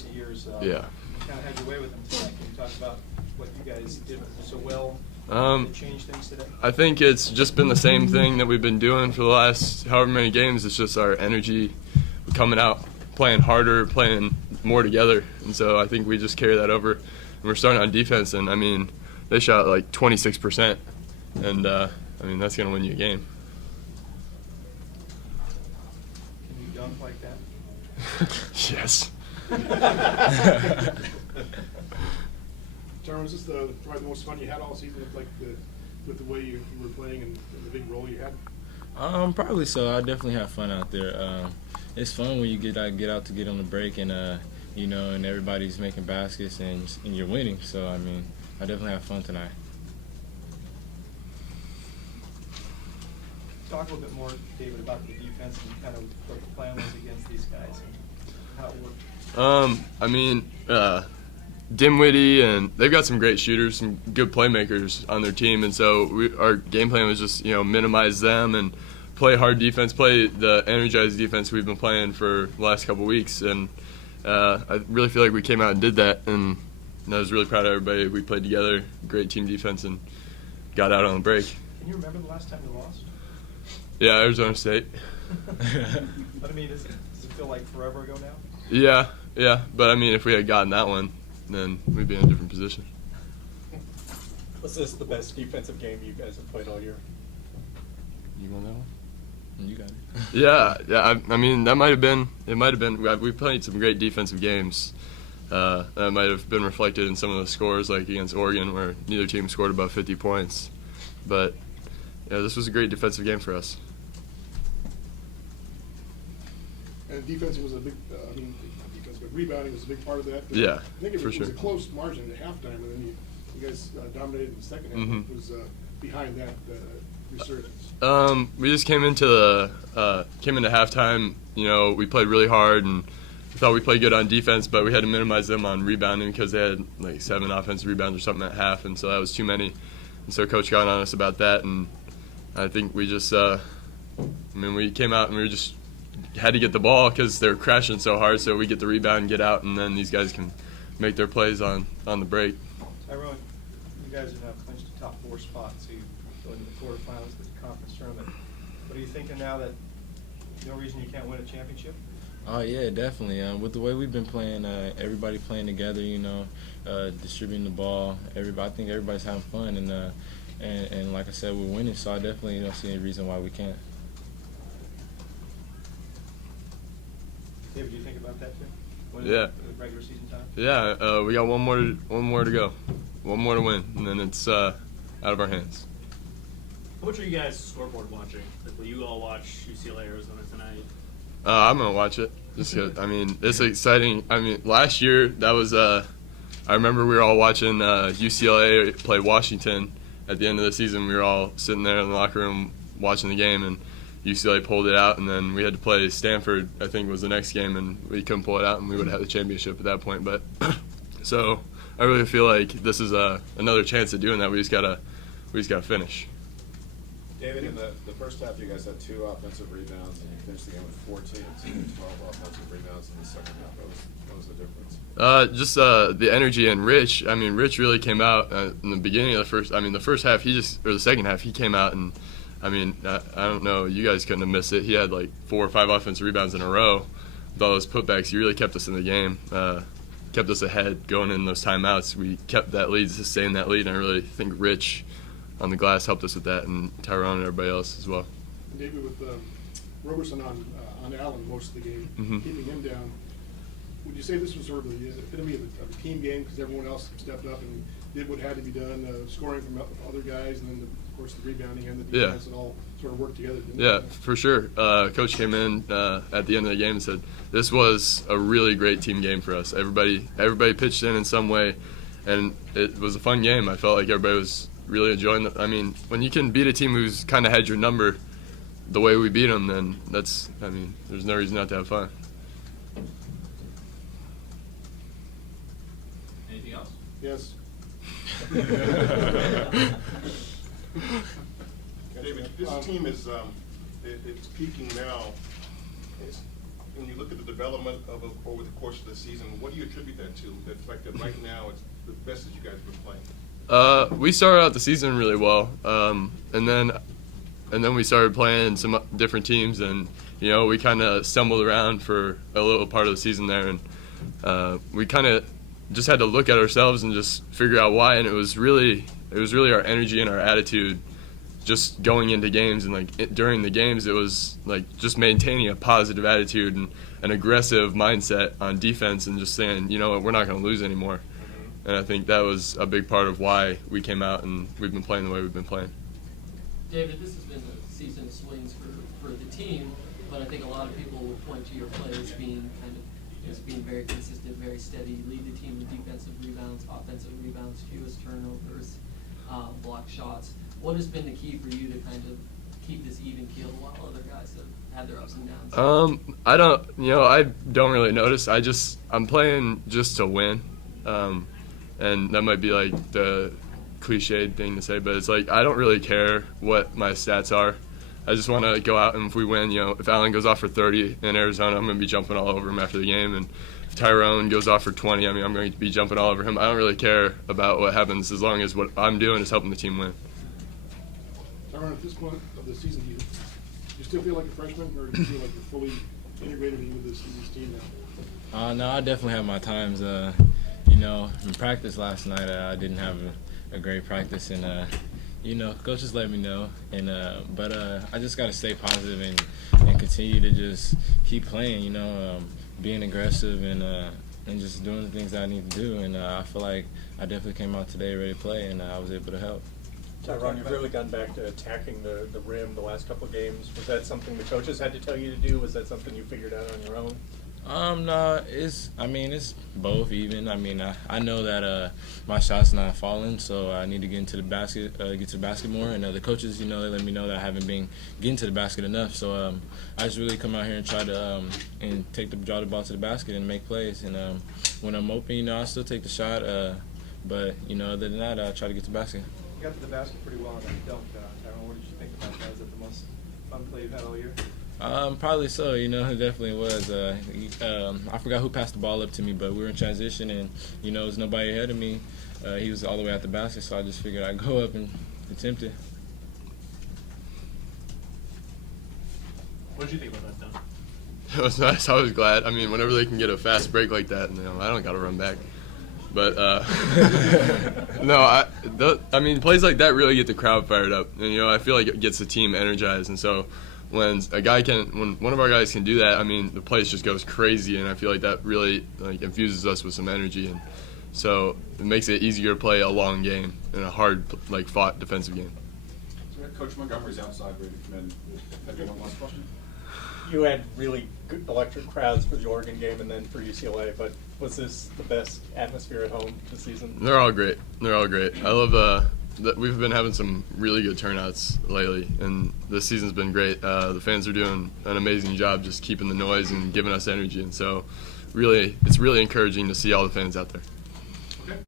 recent years. Yeah. You kind of had your way with them tonight. Can you talk about what you guys did so well to change things today? I think it's just been the same thing that we've been doing for the last however many games. It's just our energy coming out, playing harder, playing more together. And so I think we just carry that over. And we're starting on defense, and, I mean, they shot like 26%. And, I mean, that's going to win you a game. Can you dunk like that? Yes. Tyron, was this probably the most fun you had all season with the way you were playing and the big role you had? Probably so. I definitely have fun out there. It's fun when you get out to get on the break and and everybody's making baskets and you're winning. So I mean, I definitely have fun tonight. Talk a little bit more, David, about the defense and kind of what the plan was against these guys and how it worked. I mean, Dimwitty, and they've got some great shooters, some good playmakers on their team, and so our game plan was just minimize them and play hard defense, play the energized defense we've been playing for the last couple weeks, and I really feel like we came out and did that, and I was really proud of everybody. We played together, great team defense, and got out on the break. Can you remember the last time you lost? Yeah, Arizona State. But I mean, does it feel like forever ago now? Yeah, but I mean, if we had gotten that one, then we'd be in a different position. Was this the best defensive game you guys have played all year? You want that one? You got it. Yeah. I mean, that might have been. It might have been. We played some great defensive games. That might have been reflected in some of the scores, like against Oregon, where neither team scored above 50 points. But yeah, this was a great defensive game for us. And defense was a big. Not defense, but rebounding was a big part of that. Yeah, I think it for was sure. a close margin at halftime, and then you guys dominated in the second half. Mhm. What was behind that resurgence? We just came into halftime. We played really hard, and we thought we played good on defense, but we had to minimize them on rebounding because they had like 7 offensive rebounds or something at half, and so that was too many. And so coach got on us about that, and I think we just, we came out and we just had to get the ball because they were crashing so hard, so we get the rebound and get out, and then these guys can make their plays on the break. Tyrone, you guys have now clinched a top 4 spot, so you go into the quarterfinals of the conference tournament. What are you thinking now that no reason you can't win a championship? Oh yeah, definitely. With the way we've been playing, everybody playing together, distributing the ball. I think everybody's having fun, and like I said, we're winning. So I definitely don't see any reason why we can't. David, do you think about that too? Yeah. The regular season time? Yeah, we got one more to go, one more to win, and then it's out of our hands. How much are you guys scoreboard watching? Like, will you all watch UCLA Arizona tonight? I'm gonna watch it. Just 'cause, it's exciting. Last year that was. I remember we were all watching UCLA play Washington at the end of the season. We were all sitting there in the locker room watching the game, and UCLA pulled it out, and then we had to play Stanford. I think was the next game, and we couldn't pull it out, and we would have had the championship at that point. But so I really feel like this is another chance at doing that. We just gotta finish. David, in the first half, you guys had 2 offensive rebounds, and you finished the game with 14 and 12 offensive rebounds in the second half. What was the difference? Just the energy, and Rich. Rich really came out in the beginning of the first. The first half, the second half, he came out, and I don't know, you guys couldn't have missed it. He had like 4 or 5 offensive rebounds in a row with all those putbacks. He really kept us in the game, kept us ahead going in those timeouts. We kept that lead, sustained that lead, and I really think Rich on the glass helped us with that, and Tyrone and everybody else as well. And David, with Roberson on Allen most of the game, keeping him down, would you say this was sort of the epitome of a team game because everyone else stepped up and did what had to be done, scoring from other guys, and then, of course, the rebounding and the defense and all sort of worked together? Yeah, for sure. Coach came in at the end of the game and said, this was a really great team game for us. Everybody pitched in some way, and it was a fun game. I felt like everybody was really enjoying it. When you can beat a team who's kind of had your number the way we beat them, then there's no reason not to have fun. Anything else? Yes. David, this team is it's peaking now. when you look at the development of over the course of the season, what do you attribute that to? The fact that right now it's the best that you guys have been playing. We started out the season really well, and then we started playing some different teams, and we kind of stumbled around for a little part of the season there, and we kind of just had to look at ourselves and just figure out why. And it was really our energy and our attitude, just going into games, and during the games, it was just maintaining a positive attitude and an aggressive mindset on defense, and just saying, we're not going to lose anymore. And I think that was a big part of why we came out and we've been playing the way we've been playing. David, this has been a season of swings for the team, but I think a lot of people would point to your play as being being very consistent, very steady. You lead the team in defensive rebounds, offensive rebounds, fewest turnovers, block shots. What has been the key for you to kind of keep this even keel while other guys have had their ups and downs? I don't really notice. I'm playing just to win. And that might be the cliched thing to say, but it's I don't really care what my stats are. I just want to go out, and if we win, if Allen goes off for 30 in Arizona, I'm going to be jumping all over him after the game. And if Tyrone goes off for 20, I'm going to be jumping all over him. I don't really care about what happens as long as what I'm doing is helping the team win. Tyrone, at this point of the season, do you still feel like a freshman, or do you feel like you're fully integrated into this team now? No, I definitely have my times. In practice last night, I didn't have a great practice, and coaches let me know. But I just got to stay positive and continue to just keep playing. Being aggressive and just doing the things that I need to do. And I feel like I definitely came out today ready to play, and I was able to help. Tyrone, you've really gotten back to attacking the rim the last couple of games. Was that something the coaches had to tell you to do? Was that something you figured out on your own? No, it's both even. I know that my shot's not falling, so I need to get into the basket, more. And the coaches, they let me know that I haven't been getting to the basket enough. So I just really come out here and try to draw the ball to the basket and make plays. And when I'm open, I still take the shot. But other than that, I try to get to the basket. You got to the basket pretty well on that dunk, Tyrone. What did you think about that? Was it the most fun play you've had all year? Probably so. It definitely was. I forgot who passed the ball up to me, but we were in transition, and there was nobody ahead of me. He was all the way at the basket, so I just figured I'd go up and attempt it. What did you think about that dunk? It was nice. I was glad. Whenever they can get a fast break like that, I don't got to run back. But plays like that really get the crowd fired up, and I feel like it gets the team energized. And so when one of our guys can do that, the place just goes crazy, and I feel like that really infuses us with some energy, and so it makes it easier to play a long game in a hard fought defensive game. Coach Montgomery's outside, ready to come in. Have you one last question? You had really good electric crowds for the Oregon game and then for UCLA, but was this the best atmosphere at home this season? They're all great. I love that we've been having some really good turnouts lately, and this season's been great. The fans are doing an amazing job just keeping the noise and giving us energy, and so it's really encouraging to see all the fans out there.